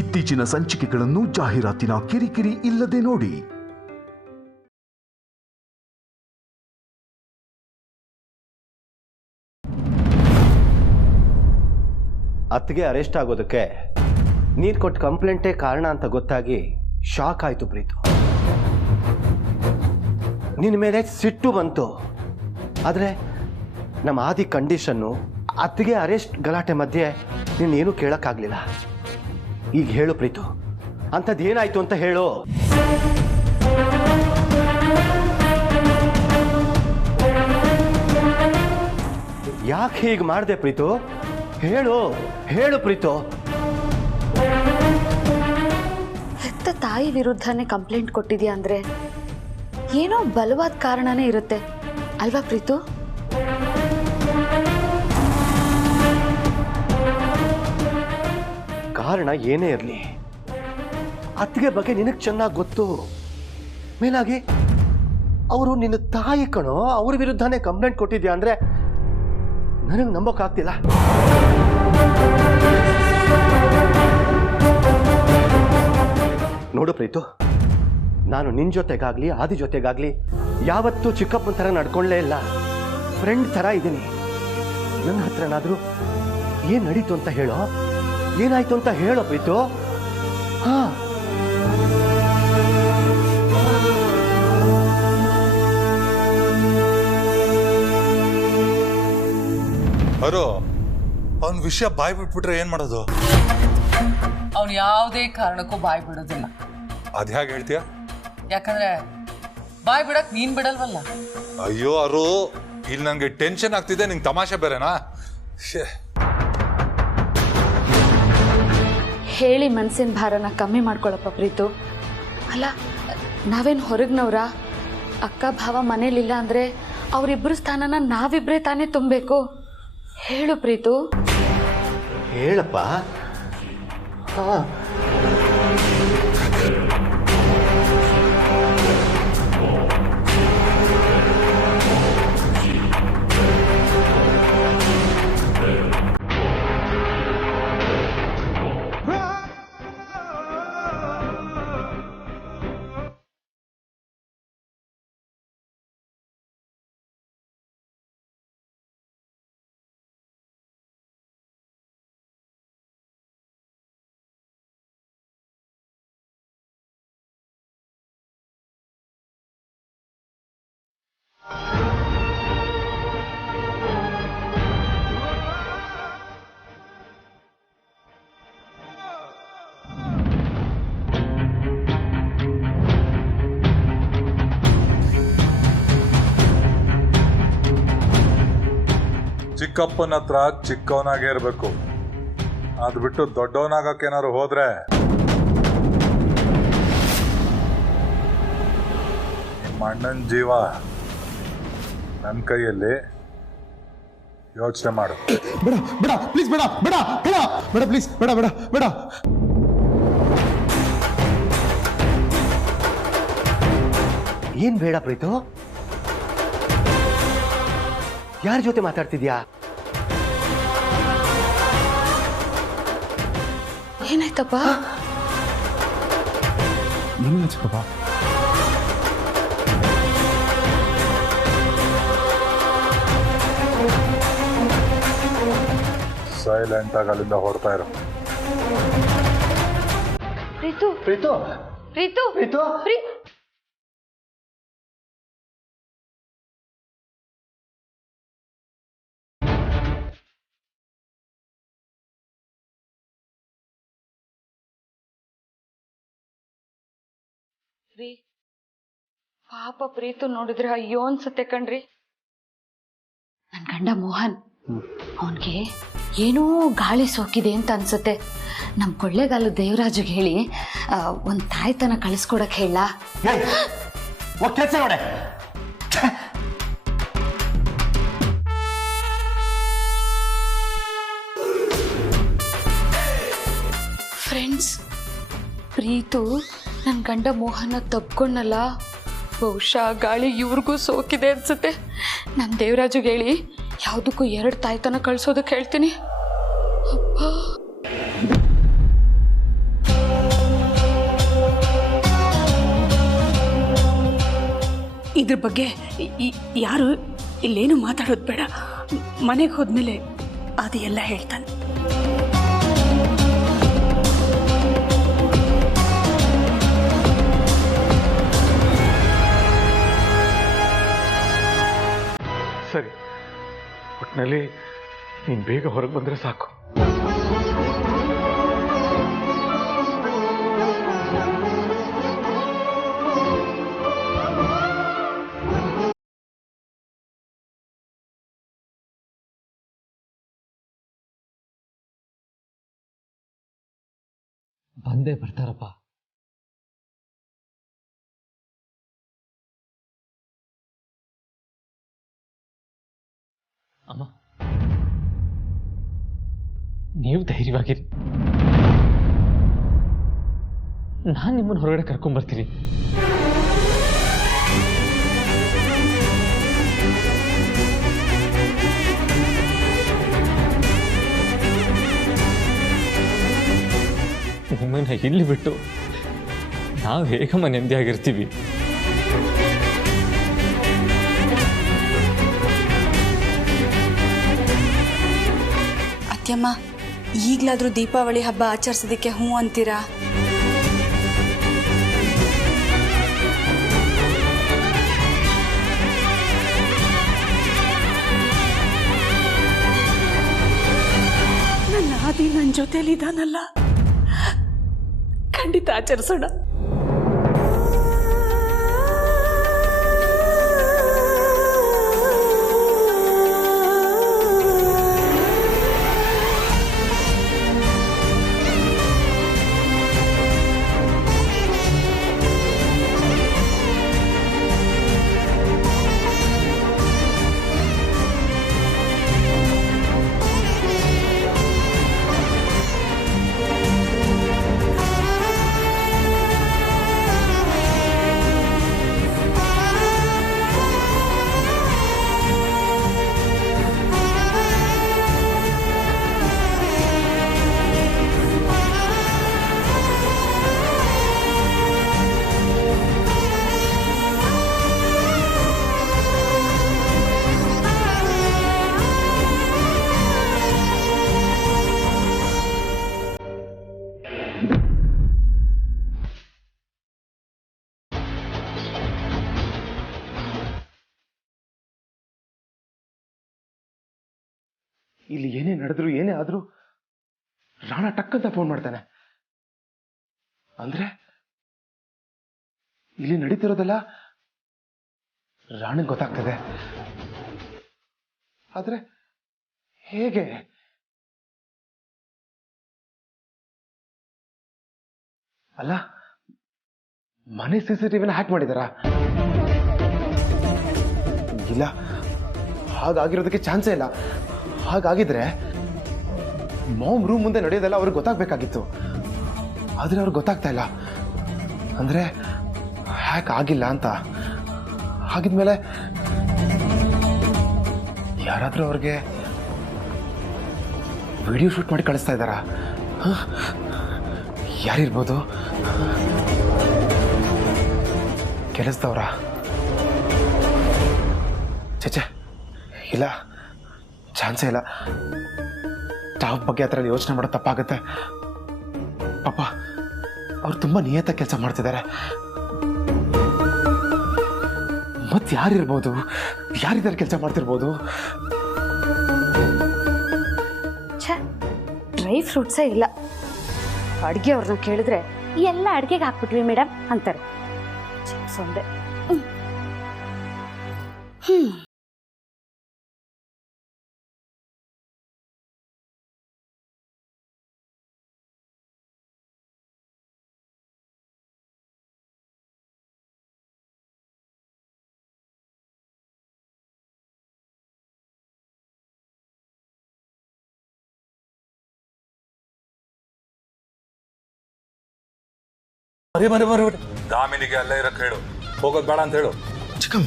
ಇತ್ತೀಚಿನ ಸಂಚಿಕೆಗಳನ್ನು ಜಾಹೀರಾತಿನ ಕಿರಿಕಿರಿ ಇಲ್ಲದೆ ನೋಡಿ. ಅತ್ತಿಗೆ ಅರೆಸ್ಟ್ ಆಗೋದಕ್ಕೆ ನೀನು ಕೊಟ್ಟ ಕಂಪ್ಲೇಂಟೇ ಕಾರಣ ಅಂತ ಗೊತ್ತಾಗಿ ಶಾಕ್ ಆಯಿತು ಪ್ರೀತು. ನಿನ್ನ ಮೇಲೆ ಸಿಟ್ಟು ಬಂತು. ಆದರೆ ನಮ್ಮ ಆದಿ ಕಂಡೀಷನ್ನು ಅತ್ತಿಗೆ ಅರೆಸ್ಟ್ ಗಲಾಟೆ ಮಧ್ಯೆ ನೀನೇನು ಕೇಳೋಕ್ಕಾಗಲಿಲ್ಲ. ಈಗ ಹೇಳು ಪ್ರೀತು, ಅಂಥದ್ದು ಏನಾಯಿತು ಅಂತ ಹೇಳು. ಯಾಕೆ ಹೀಗೆ ಮಾಡಿದೆ ಪ್ರೀತು? ಹೇಳು ಹೇಳು ಪ್ರೀತು. ಹೆತ್ತ ತಾಯಿ ವಿರುದ್ಧನೇ ಕಂಪ್ಲೇಂಟ್ ಕೊಟ್ಟಿದ್ಯಾ ಅಂದರೆ ಏನೋ ಬಲವಾದ ಕಾರಣನೇ ಇರುತ್ತೆ ಅಲ್ವಾ ಪ್ರೀತು? ಕಾರಣ ಏನೇ ಇರಲಿ, ಅತ್ತಿಗೆ ಬಗ್ಗೆ ನಿನಗೆ ಚೆನ್ನಾಗಿ ಗೊತ್ತು. ಮೇಲಾಗಿ ಅವರು ನಿನ್ನ ತಾಯಿ ಕಣೋ, ಅವ್ರ ವಿರುದ್ಧನೇ ಕಂಪ್ಲೇಂಟ್ ಕೊಟ್ಟಿದ್ಯಾ ಅಂದರೆ ನನಗೆ ನಂಬೋಕ್ಕಾಗ್ತಿಲ್ಲ. ನೋಡು ಪ್ರೀತು, ನಾನು ನಿನ್ನ ಜೊತೆಗಾಗಲಿ ಆದಿ ಜೊತೆಗಾಗಲಿ ಯಾವತ್ತೂ ಚಿಕ್ಕಪ್ಪನ ಥರ ನಡ್ಕೊಳ್ಳೇ ಇಲ್ಲ. ಫ್ರೆಂಡ್ ಥರ ಇದ್ದೀನಿ. ನನ್ನ ಹತ್ರನಾದರೂ ಏನು ನಡೀತು ಅಂತ ಹೇಳೋ, ಏನಾಯ್ತು ಅಂತ ಹೇಳೋ ಪ್ರೀತು. ಹಾ, ಅವರು ಅವನ ವಿಷಯ ಬಾಯ್ ಬಿಟ್ಬಿಟ್ರೆ ಏನ್ ಮಾಡೋದು? ಅವನು ಯಾವುದೇ ಕಾರಣಕ್ಕೂ ಬಾಯ್ ಬಿಡೋದಿಲ್ಲ. ಅದ್ ಹೇಗೆ ಹೇಳ್ತೀಯ? ಯಾಕಂದ್ರೆ ಬಾಯ್ ಬಿಡಕ್ ನೀನ್ ಬಿಡಲ್ವಲ್ಲ. ಅಯ್ಯೋ ಅವರು, ಇಲ್ಲಿ ನಂಗೆ ಟೆನ್ಷನ್ ಆಗ್ತಿದೆ. ನಿಂಗೆ ತಮಾಷೆ ಬೇರೆನಾ? ಹೇಳಿ ಮನಸ್ಸಿನ ಭಾರನ ಕಮ್ಮಿ ಮಾಡ್ಕೊಳ್ಳಪ್ಪ ಪ್ರೀತು. ಅಲ್ಲ, ನಾವೇನು ಹೊರಗ್ನವ್ರ? ಅಕ್ಕ ಭಾವ ಮನೇಲಿಲ್ಲ ಅಂದರೆ ಅವರಿಬ್ಬರು ಸ್ಥಾನನ ನಾವಿಬ್ಬರೇ ತಾನೇ ತುಂಬಬೇಕು. ಹೇಳು ಪ್ರೀತು. ಹೇಳಪ್ಪ. ಹಾ, ಚಿಕ್ಕಪ್ಪನ ಹತ್ರ ಚಿಕ್ಕವನಾಗೇ ಇರಬೇಕು. ಅದು ಬಿಟ್ಟು ದೊಡ್ಡವನಾಗಕ್ಕೇನಾದ್ರು ಹೋದ್ರೆ ನಿಮ್ಮ ಅಣ್ಣನ ಜೀವ ನನ್ನ ಕೈಯಲ್ಲಿ. ಯೋಚನೆ ಮಾಡು. ಬೇಡ ಬೇಡ ಪ್ಲೀಸ್, ಬೇಡ ಬೇಡ ಬೇಡ ಬೇಡ ಪ್ಲೀಸ್, ಬೇಡ ಬೇಡ ಬೇಡ. ಏನ್ ಬೇಡ ಪ್ರೀತು? ಯಾರ ಜೊತೆ ಮಾತಾಡ್ತಿದ್ಯಾ? ಏನಾಯ್ತಪ್ಪ? ಏನಿಲ್ಲ ಚಿಕ್ಕಪ್ಪ. ಸೈಲೆಂಟ್ ಆಗಿ ಅಲ್ಲಿಂದ ಹೊರಡ್ತಾ ಇರೋ. ಪ್ರೀತು ಪ್ರೀತು ಪ್ರೀತು ಪ್ರೀತು ಪಾಪ ಪ್ರೀತು ನೋಡಿದ್ರೆ ಅಯ್ಯೋ ಅನ್ಸುತ್ತೆ ಕಣ್ರಿ. ನನ್ನ ಗಂಡ ಮೋಹನ್, ಅವನಿಗೆ ಏನೋ ಗಾಳಿ ಸೋಕಿದೆ ಅಂತ ಅನ್ಸುತ್ತೆ. ನಮ್ಮ ಕೊಳ್ಳೇಗಾಲ ದೇವರಾಜಿಗೆ ಹೇಳಿ ಒಂದು ತಾಯ್ತನ ಕಳಿಸ್ಕೊಡಕ್ಕೆ ಹೇಳ. ಕೆಲಸ ನೋಡೆ. ಫ್ರೆಂಡ್ಸ್, ಪ್ರೀತು ನನ್ನ ಗಂಡ ಮೋಹನ ತಪ್ಕೊಂಡಲ್ಲ, ಬಹುಶಃ ಗಾಳಿ ಇವ್ರಿಗೂ ಸೋಕಿದೆ ಅನ್ಸುತ್ತೆ. ನಮ್ಮ ದೇವರಾಜುಗೆ ಹೇಳಿ ಯಾವುದಕ್ಕೂ 2 ತಾಯ್ತನ ಕಳಿಸೋದಕ್ಕೆ ಹೇಳ್ತೀನಿ. ಅಪ್ಪ ಇದ್ರ ಬಗ್ಗೆ ಯಾರು ಇಲ್ಲೇನು ಮಾತಾಡೋದು ಬೇಡ. ಮನೆಗೆ ಹೋದ್ಮೇಲೆ ಅದು ಎಲ್ಲ ಹೇಳ್ತಾನೆ. ಸರಿ, ಒಟ್ಟಿನಲ್ಲಿ ನೀನು ಬೇಗ ಹೊರಗೆ ಬಂದರೆ ಸಾಕು. ಬಂದೇ ಬರ್ತಾರಪ್ಪ. ಅಮ್ಮ, ನೀವು ಧೈರ್ಯವಾಗಿರಿ. ನಾನು ನಿಮ್ಮನ್ನು ಹೊರಗಡೆ ಕರ್ಕೊಂಡ್ಬರ್ತೀನಿ. ನಿಮ್ಮನ್ನ ಇಲ್ಲಿ ಬಿಟ್ಟು ನಾವು ಹೇಗಮ್ಮ ನೆಮ್ಮದಿಯಾಗಿರ್ತೀವಿ? ಅತ್ಯಮ್ಮ, ಈಗಲಾದರೂ ದೀಪಾವಳಿ ಹಬ್ಬ ಆಚರಿಸೋದಕ್ಕೆ ಹ್ಞೂ ಅಂತೀರಾ? ನನ್ನ ಆದಿ ನನ್ನ ಜೊತೆಲಿದ್ದಾನಲ್ಲ, ಖಂಡಿತ ಆಚರಿಸೋಣ. ಇಲ್ಲಿ ಏನೇ ನಡೆದ್ರು ಏನೇ ಆದ್ರೂ ರಾಣ ಟಕ್ಕಂತ ಫೋನ್ ಮಾಡ್ತಾನೆ. ಅಂದ್ರೆ ಇಲ್ಲಿ ನಡೀತಿರೋದೆಲ್ಲ ರಾಣಿಗೆ ಗೊತ್ತಾಗ್ತದೆ. ಆದ್ರೆ ಹೇಗೆ? ಅಲ್ಲ, ಮನೆ CCTVನ ಹ್ಯಾಕ್ ಮಾಡಿದಾರ? ಇಲ್ಲ, ಹಾಗಾಗಿರೋದಕ್ಕೆ ಚಾನ್ಸೇ ಇಲ್ಲ. ಹಾಗಾಗಿದ್ರೆ ಮಾಮ್ ರೂಮ್ ಮುಂದೆ ನಡೆಯೋದೆಲ್ಲ ಅವ್ರಿಗೆ ಗೊತ್ತಾಗಬೇಕಾಗಿತ್ತು. ಆದರೆ ಅವ್ರಿಗೆ ಗೊತ್ತಾಗ್ತಾ ಇಲ್ಲ. ಅಂದರೆ ಹ್ಯಾಕ್ ಆಗಿಲ್ಲ ಅಂತ. ಹಾಗಿದ್ಮೇಲೆ ಯಾರಾದರೂ ಅವ್ರಿಗೆ ವಿಡಿಯೋ ಶೂಟ್ ಮಾಡಿ ಕಳಿಸ್ತಾ ಇದ್ದಾರಾ? ಯಾರಿರ್ಬೋದು? ಕೆಲಸದವ್ರ? ಚಚೆ, ಇಲ್ಲ, ಚಾನ್ಸೇ ಇಲ್ಲ. ಸ್ಟಾಫ್ ಬಗ್ಗೆ ಆ ಥರ ಯೋಚನೆ ಮಾಡೋದು ತಪ್ಪಾಗುತ್ತೆ. ಪಾಪ ಅವ್ರು ತುಂಬ ನಿಯತ್ತಾಗಿ ಕೆಲಸ ಮಾಡ್ತಿದ್ದಾರೆ. ಮತ್ತೆ ಯಾರಿರ್ಬೋದು? ಯಾರಿದ್ದಾರೆ ಕೆಲಸ ಮಾಡ್ತಿರ್ಬೋದು? ಡ್ರೈ ಫ್ರೂಟ್ಸೇ ಇಲ್ಲ. ಅಡುಗೆ ಅವ್ರನ್ನ ಕೇಳಿದ್ರೆ ಎಲ್ಲ ಅಡುಗೆಗೆ ಹಾಕ್ಬಿಟ್ವಿ ಮೇಡಮ್ ಅಂತಾರೆ. ಚಿಪ್ಸ್ ಒಂದೇ. ಮರಿ ದಾಮಿನಿಗೆ ಅಲ್ಲೇ ಇರಕ್ಕೆ ಹೇಳು, ಹೋಗೋದು ಬೇಡ ಅಂತ ಹೇಳು. ಚಿಕ್ಕಮ್ಮ,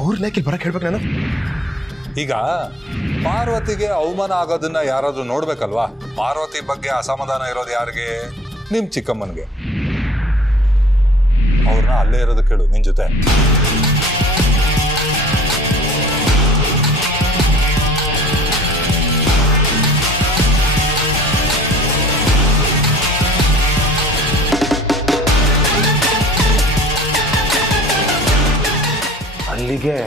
ಅವ್ರನ್ನ ಯಾಕೆ ಬರಕ್ಕೆ ಹೇಳ್ಬೇಕು ನಾನು? ಈಗ ಪಾರ್ವತಿಗೆ ಅವಮಾನ ಆಗೋದನ್ನ ಯಾರಾದ್ರೂ ನೋಡ್ಬೇಕಲ್ವಾ? ಪಾರ್ವತಿ ಬಗ್ಗೆ ಅಸಮಾಧಾನ ಇರೋದು ಯಾರಿಗೆ? ನಿಮ್ ಚಿಕ್ಕಮ್ಮನಿಗೆ. ಅವ್ರನ್ನ ಅಲ್ಲೇ ಇರೋದಕ್ಕೆ ಹೇಳು ನಿನ್ ಜೊತೆ. ಹೀಗೆ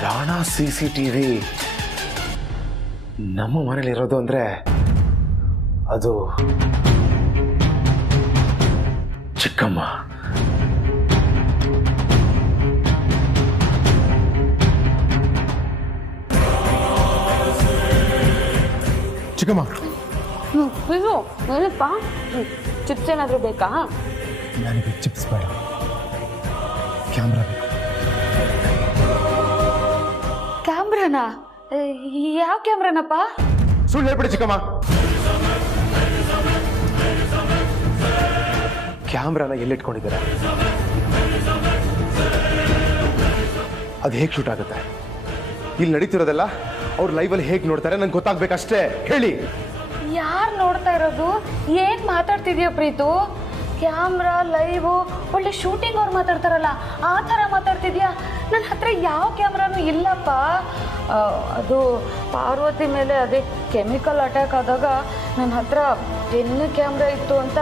ರಾಣಾ CCTV ನಮ್ಮ ಮನೇಲಿ ಇರೋದು ಅಂದ್ರೆ ಅದು ಚಿಕ್ಕಮ್ಮ. ಚಿಕ್ಕಮ್ಮ, ಇದು ಏನಪ್ಪ ಚಿಪ್ಸ್ ಏನಾದರೂ ಬೇಕಾ? ನನಗೆ ಚಿಪ್ಸ್ ಬೇಡ, ಕ್ಯಾಮ್ರಾ ಬೇಕು. ಕ್ಯಾಮ್ರಾನಾ? ಯಾವ ಕ್ಯಾಮ್ರಾನಪ್ಪ? ಸುಳ್ಳು ಹೇಳ್ಬಿಡಿ ಚಿಕ್ಕಮ್ಮ. ಕ್ಯಾಮ್ರಾನ ಎಲ್ಲಿಟ್ಕೊಂಡಿದ್ದೀರಾ? ಅದು ಹೇಗೆ ಶೂಟ್ ಆಗುತ್ತೆ? ಇಲ್ಲಿ ನಡೀತಿರೋದೆಲ್ಲ ಅವ್ರು ಲೈವಲ್ಲಿ ಹೇಗೆ ನೋಡ್ತಾರೆ ನಂಗೆ ಗೊತ್ತಾಗ್ಬೇಕಷ್ಟೇ. ಹೇಳಿ. ಯಾರು ನೋಡ್ತಾ ಇರೋದು? ಏನು ಮಾತಾಡ್ತಿದ್ಯಾ ಪ್ರೀತು? ಕ್ಯಾಮ್ರಾ, ಲೈವು, ಒಳ್ಳೆ ಶೂಟಿಂಗ್ ಅವ್ರು ಮಾತಾಡ್ತಾರಲ್ಲ ಆ ಥರ ಮಾತಾಡ್ತಿದ್ಯಾ? ನನ್ನ ಹತ್ರ ಯಾವ ಕ್ಯಾಮ್ರಾನೂ ಇಲ್ಲಪ್ಪ. ಅದು ಪಾರ್ವತಿ ಮೇಲೆ ಅದೇ ಕೆಮಿಕಲ್ ಅಟ್ಯಾಕ್ ಆದಾಗ ನನ್ನ ಹತ್ರ ಪೆನ್ ಕ್ಯಾಮ್ರಾ ಇತ್ತು ಅಂತ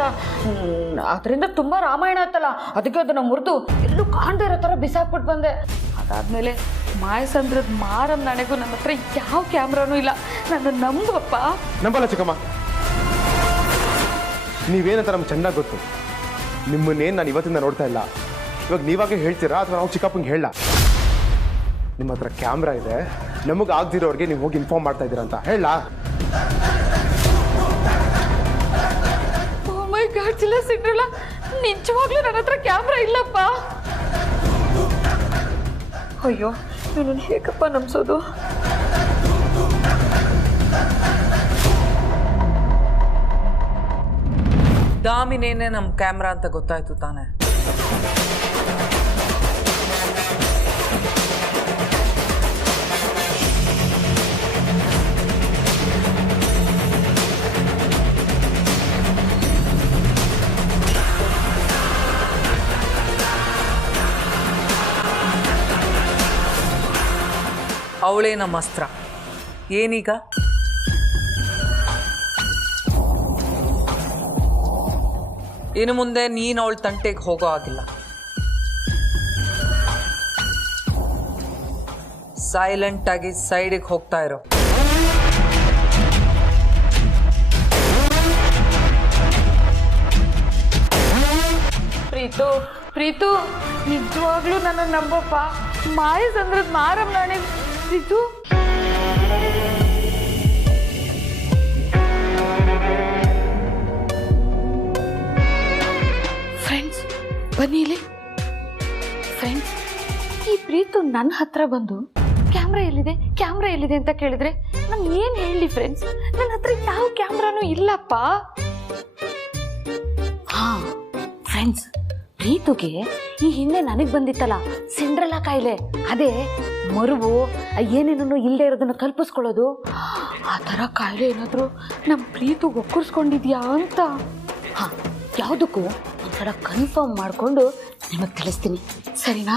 ಅದರಿಂದ ತುಂಬ ರಾಮಾಯಣ ಆಯ್ತಲ್ಲ, ಅದಕ್ಕೆ ಅದನ್ನು ಮುರಿದು ಎಲ್ಲೂ ಕಾಣದೇ ಇರೋ ಥರ ಬಿಸಾಕ್ಬಿಟ್ಟು ಬಂದೆ. ಅದಾದಮೇಲೆ ಮಾಯಸಂದ್ರದ ಮಾರಮ್ಮ ನನಗೂ ನನ್ನ ಹತ್ರ ಯಾವ ಕ್ಯಾಮ್ರಾನೂ ಇಲ್ಲ. ನನ್ನ ನಂಬಪ್ಪ. ನಂಬಲ್ಲ ಚಿಕ್ಕಮ್ಮ. ನೀವೇನಂತ ನಮ್ಗೆ ಚೆನ್ನಾಗಿ ಗೊತ್ತು. ನಿಮ್ಮನ್ನೇನು ನಾನು ಇವತ್ತಿಂದ ನೋಡ್ತಾ ಇಲ್ಲ. ಇವಾಗ ನೀವಾಗೆ ಹೇಳ್ತೀರಾ ಅಥವಾ ನಾವು ಚಿಕ್ಕಪ್ಪಂಗೆ ಹೇಳ? ನಿಮ್ಮ ಹತ್ರ ಕ್ಯಾಮ್ರಾ ಇದೆ, ನಮಗೆ ಆಗದಿರೋರಿಗೆ ನೀವು ಹೋಗಿ ಇನ್ಫಾರ್ಮ್ ಮಾಡ್ತಾ ಇದ್ದೀರಾ ಅಂತ ಹೇಳ? ಓ ಮೈ ಗಾಡ್, ಚಿಲ್ಲ ಸಿಂಡ್ರಲ್ಲ, ನಿಜವಾಗ್ಲೂ ನನ್ನ ಹತ್ರ ಕ್ಯಾಮ್ರಾ ಇಲ್ಲಪ್ಪ. ಅಯ್ಯೋ, ಇವನನ್ನು ಹೇಗಪ್ಪ ನಂಬಿಸೋದು? ದಾಮಿನೇನೆ ನಮ್ಮ ಕ್ಯಾಮ್ರಾ ಅಂತ ಗೊತ್ತಾಯ್ತು ತಾನೆ. ಅವಳೇ ನಮ್ಮ ಅಸ್ತ್ರ. ಏನೀಗ? ಇನ್ನು ಮುಂದೆ ನೀನು ಅವಳ ತಂಟೆಗೆ ಹೋಗೋ ಆಗಿಲ್ಲ. ಸೈಲೆಂಟ್ ಆಗಿ ಸೈಡಿಗೆ ಹೋಗ್ತಾ ಇರೋ. ಪ್ರೀತು, ಪ್ರೀತು, ನಿಜವಾಗ್ಲೂ ನನ್ನ ನಂಬಪ್ಪ. ಮಾಯಸಂದ್ರದ ಮಾರಮ್ಮ ನಾಣೆ. ಪ್ರೀತು, ಫ್ರೆಂಡ್ಸ್ ಬನ್ನಿ ಇಲ್ಲಿ. ಫ್ರೆಂಡ್ಸ್, ಈ ಪ್ರೀತು ನನ್ನ ಹತ್ರ ಬಂದು ಕ್ಯಾಮ್ರಾ ಎಲ್ಲಿದೆ, ಕ್ಯಾಮ್ರಾ ಎಲ್ಲಿದೆ ಅಂತ ಕೇಳಿದ್ರೆ ನಾನು ಏನು ಹೇಳಲಿ ಫ್ರೆಂಡ್ಸ್? ನನ್ನ ಹತ್ರ ಯಾವ ಕ್ಯಾಮ್ರಾನೂ ಇಲ್ಲಪ್ಪ. ಹಾ ಫ್ರೆಂಡ್ಸ್, ಪ್ರೀತುಗೆ ಈ ಹಿಂದೆ ನನಗೆ ಬಂದಿತ್ತಲ್ಲ ಸಿಂಡ್ರೆಲಾ ಕಾಯಿಲೆ, ಅದೇ ಮರುವು ಏನೇನೋ ಇಲ್ಲದೆ ಇರೋದನ್ನ ಕಲ್ಪಿಸ್ಕೊಳ್ಳೋದು, ಆ ಥರ ಕಾಯಿಲೆ ಏನಾದರೂ ನಮ್ಮ ಪ್ರೀತುಗೆ ಒಕ್ಕರ್ಸ್ಕೊಂಡಿದ್ಯಾ ಅಂತ. ಹಾಂ, ಯಾವುದಕ್ಕೂ ಒಂಥರ ಕನ್ಫರ್ಮ್ ಮಾಡಿಕೊಂಡು ನಿಮಗೆ ತಿಳಿಸ್ತೀನಿ, ಸರಿನಾ?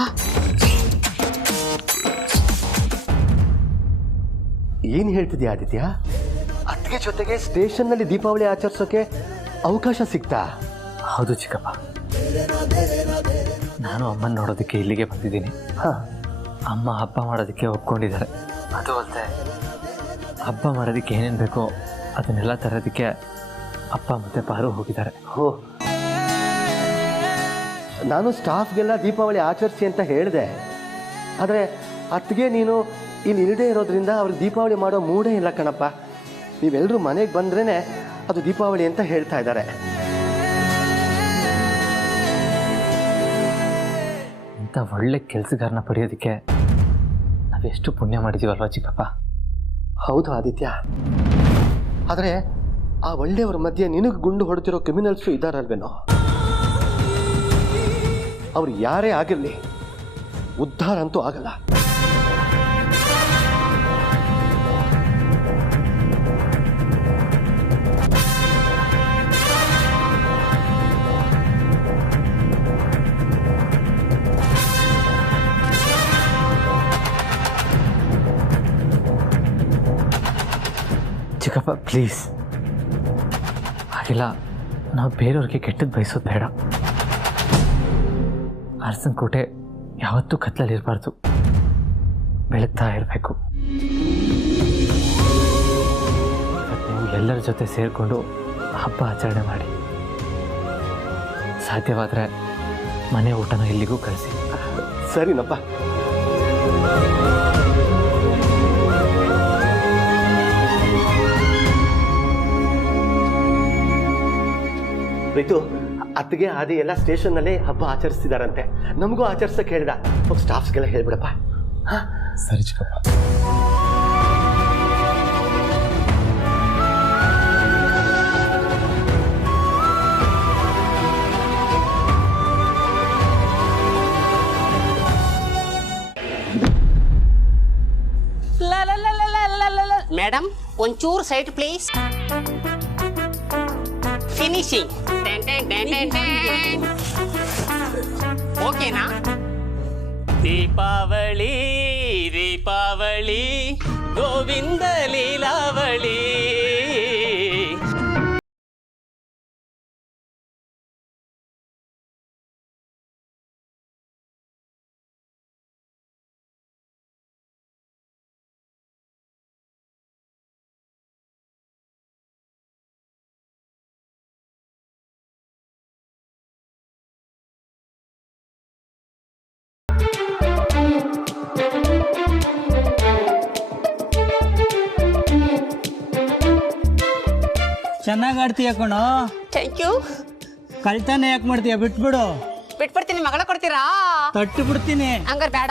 ಏನು ಹೇಳ್ತಿದ್ಯಾ ಆದಿತ್ಯ? ಅತ್ತಿಗೆ ಜೊತೆಗೆ ಸ್ಟೇಷನ್ನಲ್ಲಿ ದೀಪಾವಳಿ ಆಚರಿಸೋಕೆ ಅವಕಾಶ ಸಿಗ್ತಾ? ಹೌದು ಚಿಕ್ಕಪ್ಪ, ನಾನು ಅಮ್ಮನ ನೋಡೋದಕ್ಕೆ ಇಲ್ಲಿಗೆ ಬಂದಿದ್ದೀನಿ. ಅಮ್ಮ ಹಬ್ಬ ಮಾಡೋದಕ್ಕೆ ಒಪ್ಕೊಂಡಿದ್ದಾರೆ. ಅದು ಅಲ್ಲದೆ ಹಬ್ಬ ಮಾಡೋದಕ್ಕೆ ಏನೇನು ಬೇಕೋ ಅದನ್ನೆಲ್ಲ ತರೋದಕ್ಕೆ ಅಪ್ಪ ಮತ್ತು ಪಾರು ಹೋಗಿದ್ದಾರೆ. ಹೋ, ನಾನು ಸ್ಟಾಫ್ಗೆಲ್ಲ ದೀಪಾವಳಿ ಆಚರಿಸಿ ಅಂತ ಹೇಳಿದೆ. ಆದರೆ ಅತ್ತಿಗೆ ನೀನು ಇಲ್ಲಿ ಇಲ್ಲದೆ ಇರೋದ್ರಿಂದ ಅವ್ರಿಗೆ ದೀಪಾವಳಿ ಮಾಡೋ ಮೂಡೇ ಇಲ್ಲ ಕಣಪ್ಪ. ನೀವೆಲ್ಲರೂ ಮನೆಗೆ ಬಂದ್ರೇ ಅದು ದೀಪಾವಳಿ ಅಂತ ಹೇಳ್ತಾ ಇದ್ದಾರೆ. ಇಂಥ ಒಳ್ಳೆ ಕೆಲಸಗಾರನ ಪಡೆಯೋದಕ್ಕೆ ನಾವೆಷ್ಟು ಪುಣ್ಯ ಮಾಡಿದ್ದೀವಲ್ವ ಚಿಕ್ಕಪ್ಪ? ಹೌದು ಆದಿತ್ಯ, ಆದರೆ ಆ ಒಳ್ಳೆಯವ್ರ ಮಧ್ಯೆ ನಿನಗೆ ಗುಂಡು ಹೊಡೆದಿರೋ ಕ್ರಿಮಿನಲ್ಸು ಇದ್ದಾರಲ್ವೇನೋ? ಅವ್ರು ಯಾರೇ ಆಗಿರಲಿ, ಉದ್ಧಾರ ಅಂತೂ ಆಗಲ್ಲ. ಚಿಕ್ಕಪ್ಪ ಪ್ಲೀಸ್, ಹಾಗೆಲ್ಲ ನಾವು ಬೇರೆಯವ್ರಿಗೆ ಕೆಟ್ಟದ್ದು ಬಯಸೋದು ಬೇಡ. ಅರಸನಕೋಟೆ ಯಾವತ್ತೂ ಕತ್ಲಲ್ಲಿರಬಾರ್ದು, ಬೆಳಗ್ತಾ ಇರಬೇಕು. ನೀವು ಎಲ್ಲರ ಜೊತೆ ಸೇರಿಕೊಂಡು ಹಬ್ಬ ಆಚರಣೆ ಮಾಡಿ. ಸಾಧ್ಯವಾದರೆ ಮನೆ ಊಟನ ಇಲ್ಲಿಗೂ ಕಳಿಸಿ. ಸರಿನಪ್ಪ. ಪ್ರೀತು, ಅತ್ತಿಗೆ ಆದಿ ಎಲ್ಲ ಸ್ಟೇಷನ್ನಲ್ಲೇ ಹಬ್ಬ ಆಚರಿಸ್ತಿದಾರಂತೆ. ನಮಗೂ ಆಚರಿಸಕ್ಕೆ ಹೇಳಿದ. ಹೋಗಿ ಸ್ಟಾಫ್ಸ್ಗೆಲ್ಲ ಹೇಳ್ಬಿಡಪ್ಪ. ಸರಿ ಚಿಕ್ಕಪ್ಪ. ಮೇಡಮ್ ಒಂಚೂರು ಸೈಟ್ ಪ್ಲೀಸ್. ಫಿನಿಶಿಂಗ್. ಓಕೆನಾ? ದೀಪಾವಳಿ ದೀಪಾವಳಿ ಗೋವಿಂದ ಲೀಲಾವಳಿ. ಚೆನ್ನಾಗಿ ಆಡ್ತೀಯ ಕಣೋ. Thank you. ಕಳ್ತನ ಯಾಕೆ ಮಾಡ್ತೀಯ? ಬಿಟ್ಬಿಡು. ಬಿಟ್ಬಿಡ್ತೀನಿ. ಮಗಳ ಕೊಡ್ತೀರಾ? ತಟ್ಟು ಬಿಡ್ತೀನಿ. ಹಂಗಾರೆ ಬೇಡ.